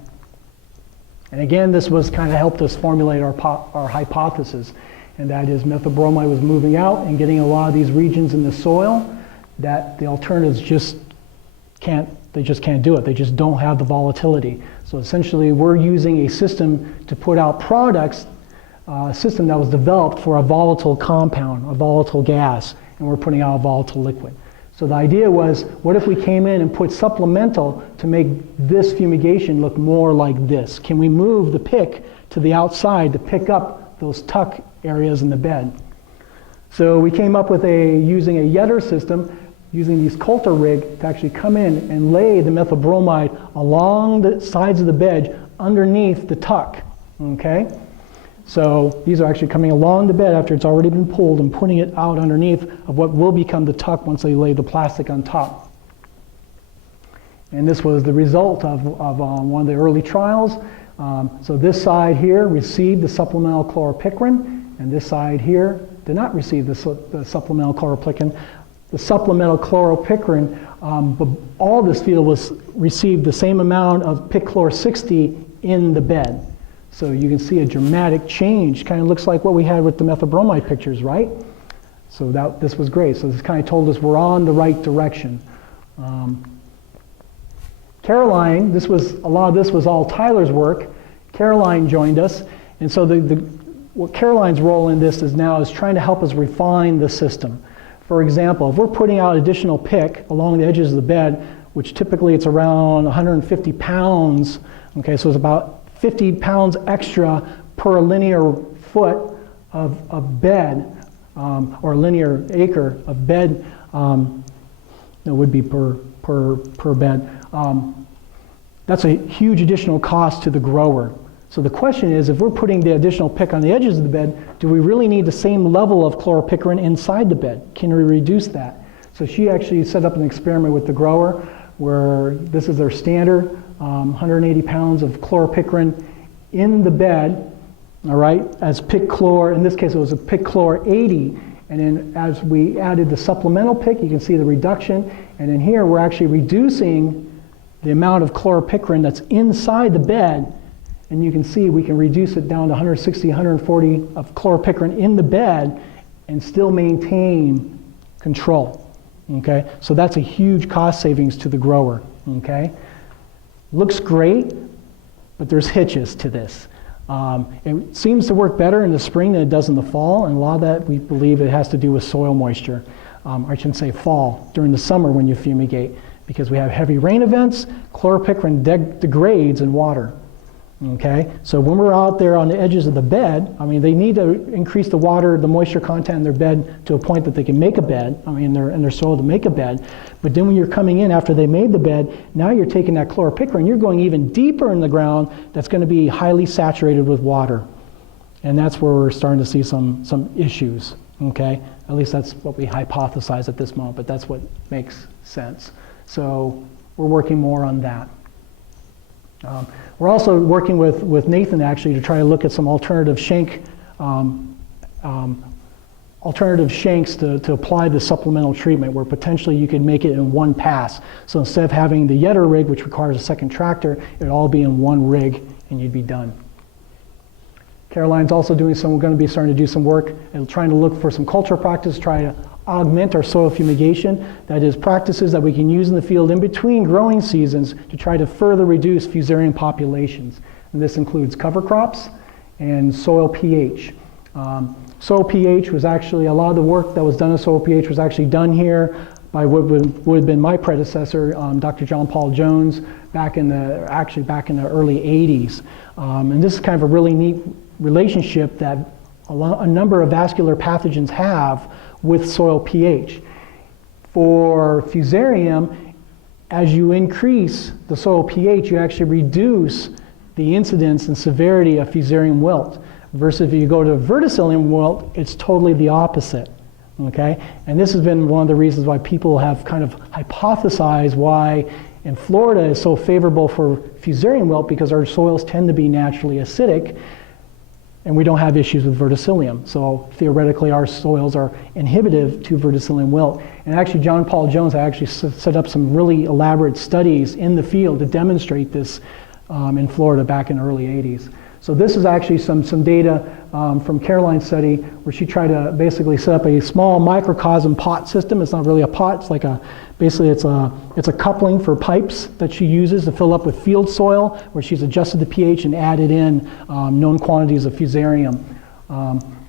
and again, this was kind of helped us formulate our hypothesis, and that is methyl bromide was moving out and getting a lot of these regions in the soil that the alternatives just can't do it. They just don't have the volatility. So essentially, we're using a system to put out products, a system that was developed for a volatile compound, a volatile gas, and we're putting out a volatile liquid. So the idea was, what if we came in and put supplemental to make this fumigation look more like this? Can we move the pick to the outside to pick up those tuck areas in the bed? So we came up with using a Yetter system, using these Coulter rig to actually come in and lay the methyl bromide along the sides of the bed underneath the tuck. Okay? So these are actually coming along the bed after it's already been pulled and putting it out underneath of what will become the tuck once they lay the plastic on top. And this was the result of one of the early trials. So this side here received the supplemental chloropicrin, and this side here did not receive the supplemental chloropicrin. The supplemental chloropicrin, but all this field received the same amount of PIC chlor 60 in the bed. So you can see a dramatic change. Kind of looks like what we had with the methyl bromide pictures, right? So this was great. So this kind of told us we're on the right direction. Caroline, a lot of this was all Tyler's work. Caroline joined us, and so what Caroline's role in this is trying to help us refine the system. For example, if we're putting out additional pick along the edges of the bed, which typically it's around 150 pounds, okay, so it's about 50 pounds extra per linear foot of bed, or linear acre of bed, it would be per bed. That's a huge additional cost to the grower. So the question is, if we're putting the additional pick on the edges of the bed, do we really need the same level of chlorpicrin inside the bed? Can we reduce that? So she actually set up an experiment with the grower where this is their standard, 180 pounds of chlorpicrin in the bed, all right, as pick chlor. In this case, it was a pick chlor 80. And then as we added the supplemental pick, you can see the reduction. And in here, we're actually reducing the amount of chlorpicrin that's inside the bed. And you can see we can reduce it down to 160, 140 of chlorpicrin in the bed and still maintain control, okay? So that's a huge cost savings to the grower, okay? Looks great, but there's hitches to this. It seems to work better in the spring than it does in the fall, and a lot of that we believe it has to do with soil moisture. I shouldn't say fall, during the summer when you fumigate, because we have heavy rain events, chlorpicrin degrades in water. Okay, so when we're out there on the edges of the bed, I mean, they need to increase the water, the moisture content in their bed to a point that they can make a bed, I mean, in their soil to make a bed. But then when you're coming in after they made the bed, now you're taking that chlorpicrin, you're going even deeper in the ground that's going to be highly saturated with water. And that's where we're starting to see some issues, okay? At least that's what we hypothesize at this moment, but that's what makes sense. So we're working more on that. We're also working with Nathan actually to try to look at some alternative shanks to apply the supplemental treatment where potentially you could make it in one pass. So instead of having the Yetter rig, which requires a second tractor, it would all be in one rig and you'd be done. Caroline's also doing some, we're going to be starting to do some work and trying to look for some culture practice, try to augment our soil fumigation. That is practices that we can use in the field in between growing seasons to try to further reduce fusarium populations. And this includes cover crops and soil pH. Soil pH was actually, a lot of the work that was done on soil pH was actually done here by what would have been my predecessor, Dr. John Paul Jones, back in the early 80s. And this is kind of a really neat relationship that a number of vascular pathogens have with soil pH. For fusarium, as you increase the soil pH, you actually reduce the incidence and severity of fusarium wilt. Versus if you go to verticillium wilt, it's totally the opposite, okay? And this has been one of the reasons why people have kind of hypothesized why in Florida is so favorable for fusarium wilt, because our soils tend to be naturally acidic, and we don't have issues with verticillium. So theoretically, our soils are inhibitive to verticillium wilt. And actually, John Paul Jones actually set up some really elaborate studies in the field to demonstrate this in Florida back in the early 80s. So this is actually some data from Caroline's study where she tried to basically set up a small microcosm pot system. It's not really a pot, it's like basically it's a coupling for pipes that she uses to fill up with field soil, where she's adjusted the pH and added in known quantities of fusarium.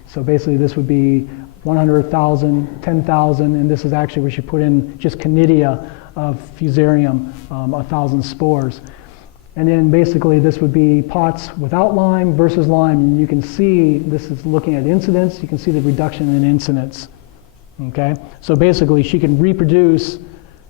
So basically this would be 100,000, 10,000, and this is actually where she put in just conidia of fusarium, 1,000 spores. And then basically this would be pots without lime versus lime. And you can see, this is looking at incidence, you can see the reduction in incidence, okay? So basically she can reproduce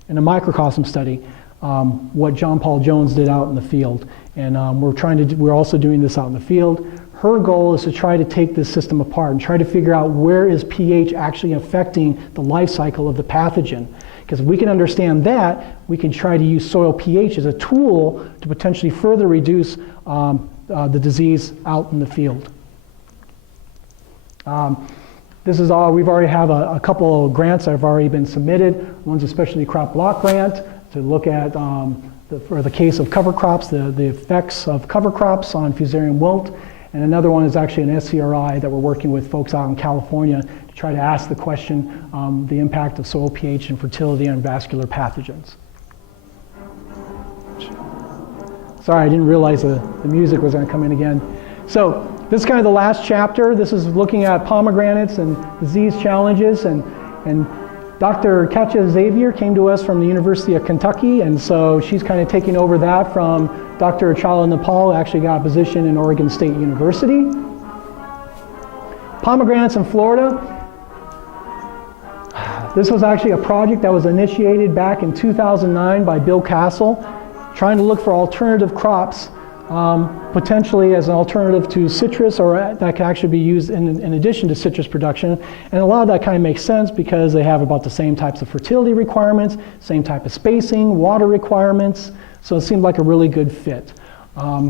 in a microcosm study what John Paul Jones did out in the field. And we're also doing this out in the field. Her goal is to try to take this system apart and try to figure out where is pH actually affecting the life cycle of the pathogen. Because if we can understand that, we can try to use soil pH as a tool to potentially further reduce the disease out in the field. This is all, we've already have a couple of grants that have already been submitted. One's a specialty crop block grant to look at, for the case of cover crops, the effects of cover crops on fusarium wilt. And another one is actually an SCRI that we're working with folks out in California to try to ask the question, the impact of soil pH and fertility on vascular pathogens. Sorry, I didn't realize the music was going to come in again. So this is kind of the last chapter. This is looking at pomegranates and disease challenges. And Dr. Katja Xavier came to us from the University of Kentucky, and so she's kind of taking over that from Dr. Achala Nepal, who actually got a position in Oregon State University. Pomegranates in Florida. This was actually a project that was initiated back in 2009 by Bill Castle, trying to look for alternative crops, potentially as an alternative to citrus, or that could actually be used in addition to citrus production. And a lot of that kind of makes sense because they have about the same types of fertility requirements, same type of spacing, water requirements, so it seemed like a really good fit.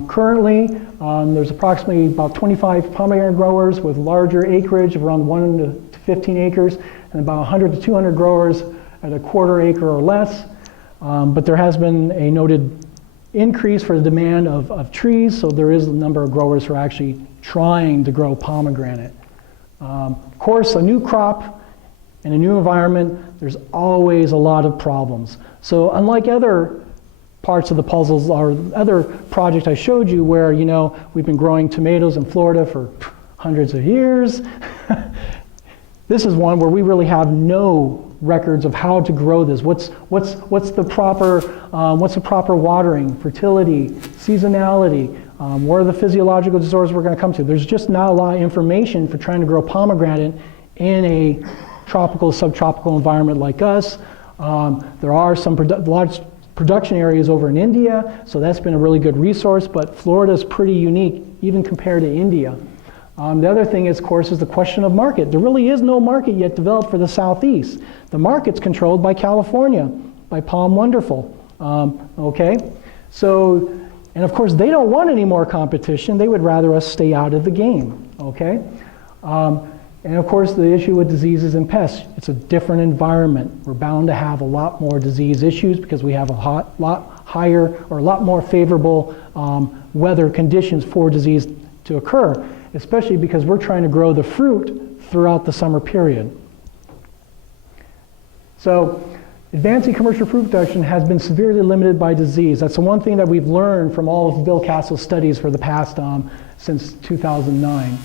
Currently, there's approximately about 25 pomegranate growers with larger acreage of around 1 to 15 acres, and about 100 to 200 growers at a quarter acre or less. But there has been a noted increase for the demand of trees, so there is a number of growers who are actually trying to grow pomegranate. Of course, a new crop in a new environment, there's always a lot of problems. So unlike other parts of the puzzles or other project I showed you where, you know, we've been growing tomatoes in Florida for hundreds of years, this is one where we really have no records of how to grow this. What's the proper watering, fertility, seasonality, what are the physiological disorders we're going to come to? There's just not a lot of information for trying to grow pomegranate in a tropical, subtropical environment like us. There are some large production areas over in India, so that's been a really good resource, but Florida is pretty unique even compared to India. The other thing is, of course, is the question of market. There really is no market yet developed for the Southeast. The market's controlled by California, by Palm Wonderful. Okay? So, and of course, they don't want any more competition. They would rather us stay out of the game. Okay? And of course, the issue with diseases and pests, it's a different environment. We're bound to have a lot more disease issues because we have a lot higher or a lot more favorable weather conditions for disease to occur, especially because we're trying to grow the fruit throughout the summer period. So advancing commercial fruit production has been severely limited by disease. That's the one thing that we've learned from all of Bill Castle's studies for the past, since 2009.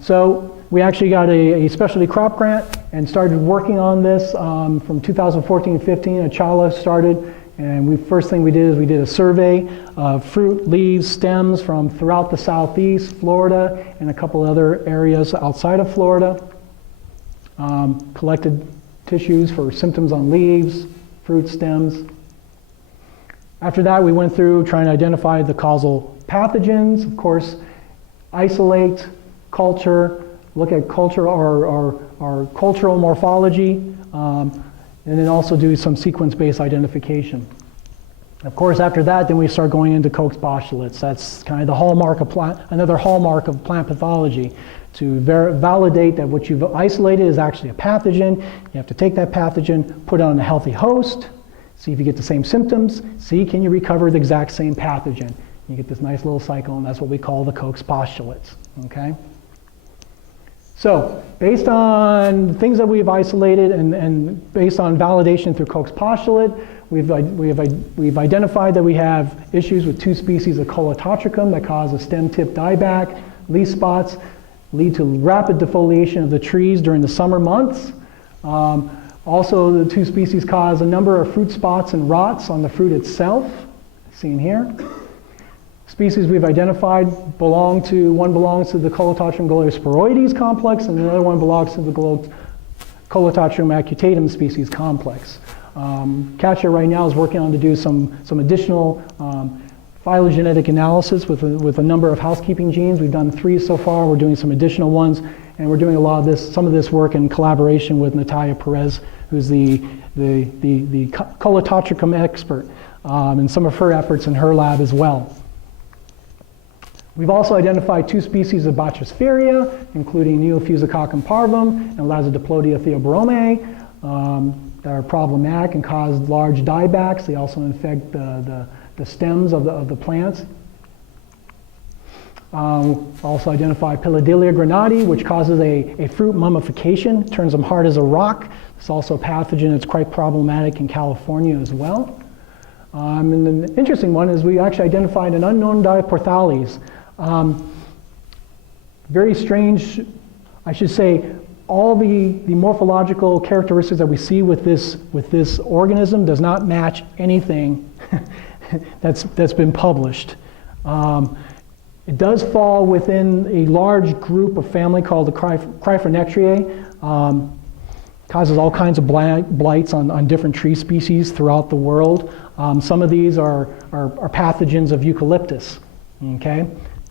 So we actually got a specialty crop grant and started working on this from 2014-15. Achala started, and first thing we did is we did a survey of fruit, leaves, stems from throughout the Southeast, Florida, and a couple other areas outside of Florida. Collected tissues for symptoms on leaves, fruit, stems. After that, we went through trying to identify the causal pathogens, of course, isolate, culture, look at culture or cultural morphology, and then also do some sequence-based identification. Of course, after that, then we start going into Koch's postulates. That's kind of the hallmark of another hallmark of plant pathology. To validate that what you've isolated is actually a pathogen, you have to take that pathogen, put it on a healthy host, see if you get the same symptoms, see can you recover the exact same pathogen. You get this nice little cycle, and that's what we call the Koch's postulates. Okay? So, based on things that we've isolated and based on validation through Koch's postulate, we've identified that we have issues with 2 species of Colototricum that cause a stem tip dieback, leaf spots, lead to rapid defoliation of the trees during the summer months. Also, the 2 species cause a number of fruit spots and rots on the fruit itself, seen here. Species we've identified one belongs to the Colototrium galeosporoides complex, and the other one belongs to the Colototrium acutatum species complex. Katja right now is working on to do some additional phylogenetic analysis with a number of housekeeping genes. We've done 3 so far. We're doing some additional ones, and we're doing some of this work in collaboration with Natalia Perez, who's the Colototricum expert, and some of her efforts in her lab as well. We've also identified 2 species of Bacteriaria, including Neophysococcum parvum and Lazodiplodia theobrome, that are problematic and cause large diebacks. They also infect the stems of the plants. Also identify Pilodelia granati, which causes a fruit mummification, turns them hard as a rock. It's also a pathogen that's quite problematic in California as well. And the interesting one is we actually identified an unknown Diporthales. Very strange, I should say, all the morphological characteristics that we see with this organism does not match anything that's been published. It does fall within a large group of family called the Cryphonectriae. Causes all kinds of blights on different tree species throughout the world. Some of these are pathogens of eucalyptus, okay?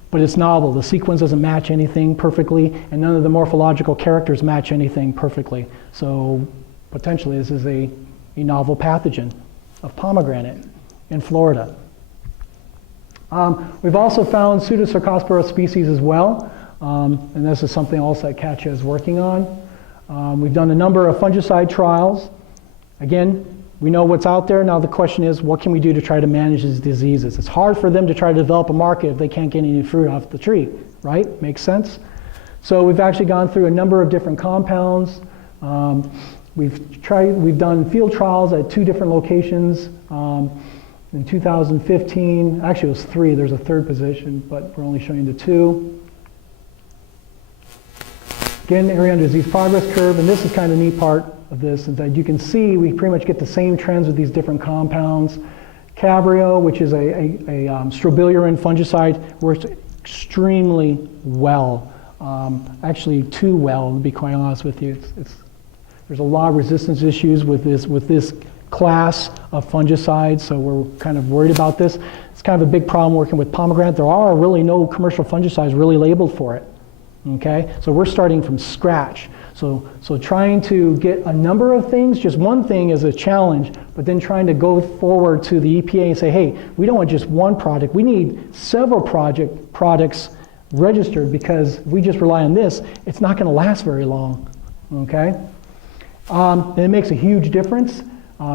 But it's novel. The sequence doesn't match anything perfectly, and none of the morphological characters match anything perfectly. So potentially this is a novel pathogen of pomegranate in Florida. We've also found Pseudocercospora species as well, and this is something else that Katja is working on. We've done a number of fungicide trials. Again, we know what's out there. Now the question is, what can we do to try to manage these diseases? It's hard for them to try to develop a market if they can't get any fruit off the tree, right? Makes sense? So we've actually gone through a number of different compounds. We've done field trials at 2 different locations. In 2015, actually it was 3, there's a third position, but we're only showing the 2. Again, area under disease progress curve, and this is kind of the neat part of this, is that you can see we pretty much get the same trends with these different compounds. Cabrio, which is a strobilurine fungicide, works extremely well. Actually too well, to be quite honest with you. There's a lot of resistance issues with this class of fungicides, so we're kind of worried about this. It's kind of a big problem working with pomegranate. There are really no commercial fungicides really labeled for it. Okay, so we're starting from scratch. So trying to get a number of things, just one thing is a challenge, but then trying to go forward to the EPA and say, hey, we don't want just one product, we need several products registered, because if we just rely on this, it's not going to last very long. Okay, and it makes a huge difference.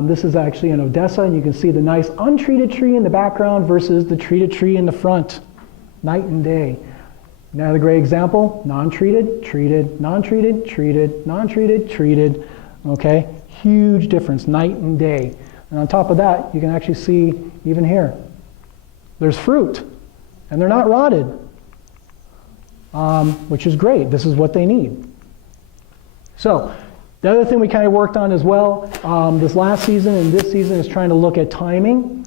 This is actually in Odessa, and you can see the nice untreated tree in the background versus the treated tree in the front, night and day. Another great example, non-treated, treated, non-treated, treated, non-treated, treated. Okay, huge difference, night and day. And on top of that, you can actually see even here, there's fruit, and they're not rotted, which is great. This is what they need. So the other thing we kind of worked on as well this last season and this season is trying to look at timing.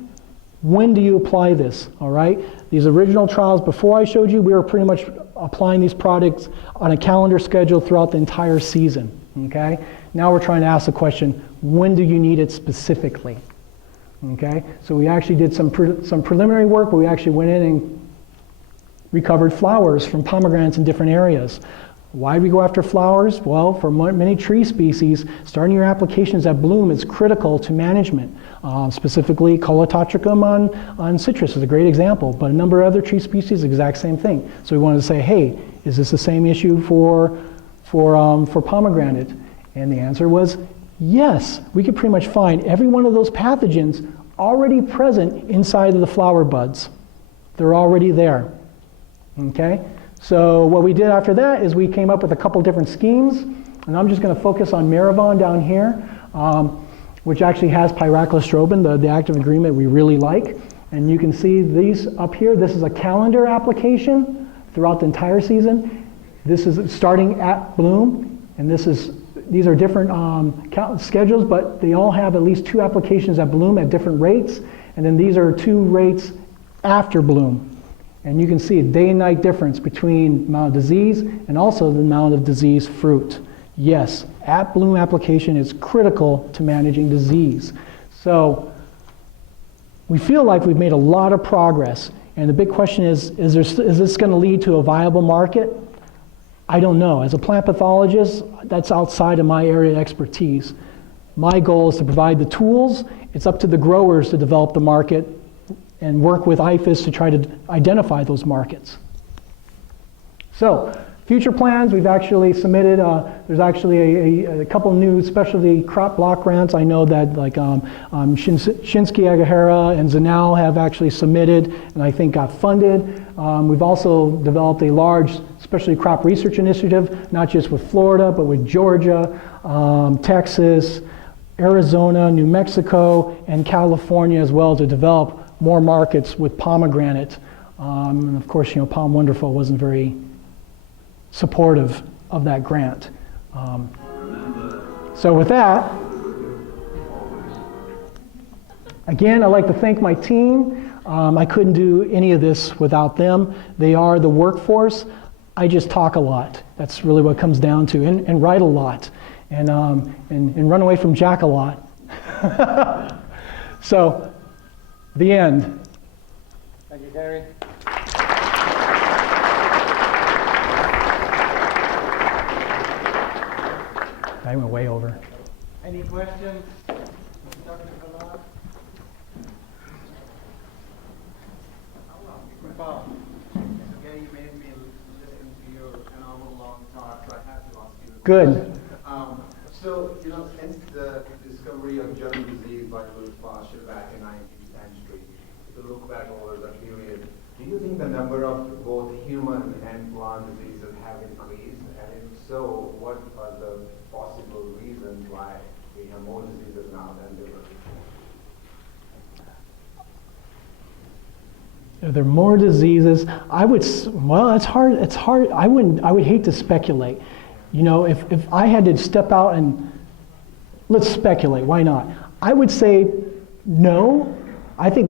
When do you apply this, all right? These original trials, before I showed you, we were pretty much applying these products on a calendar schedule throughout the entire season, okay? Now we're trying to ask the question, when do you need it specifically, okay? So we actually did some preliminary work, but we actually went in and recovered flowers from pomegranates in different areas. Why do we go after flowers? Well, for many tree species, starting your applications at bloom is critical to management. Specifically, Colototricum on citrus is a great example, but a number of other tree species, exact same thing. So we wanted to say, hey, is this the same issue for pomegranate? And the answer was yes. We could pretty much find every one of those pathogens already present inside of the flower buds. They're already there, okay? So what we did after that is we came up with a couple different schemes, and I'm just going to focus on Maravon down here, which actually has pyraclostrobin, the active ingredient we really like. And you can see these up here. This is a calendar application throughout the entire season. This is starting at bloom, and these are different schedules, but they all have at least 2 applications at bloom at different rates, and then these are 2 rates after bloom. And you can see a day and night difference between amount of disease and also the amount of diseased fruit. Yes, at bloom application is critical to managing disease. So we feel like we've made a lot of progress. And the big question is this going to lead to a viable market? I don't know. As a plant pathologist, that's outside of my area of expertise. My goal is to provide the tools. It's up to the growers to develop the market and work with IFAS to try to identify those markets. So, future plans, we've actually submitted, there's actually a couple new specialty crop block grants. I know that like Shinsky, Agahara, and Zanal have actually submitted and I think got funded. We've also developed a large specialty crop research initiative, not just with Florida, but with Georgia, Texas, Arizona, New Mexico, and California as well to develop more markets with pomegranate. And of course, Palm Wonderful wasn't very supportive of that grant. So with that, again, I'd like to thank my team. I couldn't do any of this without them. They are the workforce. I just talk a lot. That's really what it comes down to, and write a lot, and run away from Jack a lot. So, the end. Thank you, Terry. I went way over. Any questions? Dr. Vallad? Bob. Okay, you made me listen to your phenomenal long talk, so I have to ask you. Good. So, since the discovery of germ disease by Louis Pasteur back in 19th century, to look back over the period, do you think the number of both human and plant diseases have increased? And if so, what are the possible reasons why we have more diseases now than there were before? Are there more diseases? Well, it's hard. It's hard. I would hate to speculate. If I had to step out and let's speculate, why not? I would say no. I think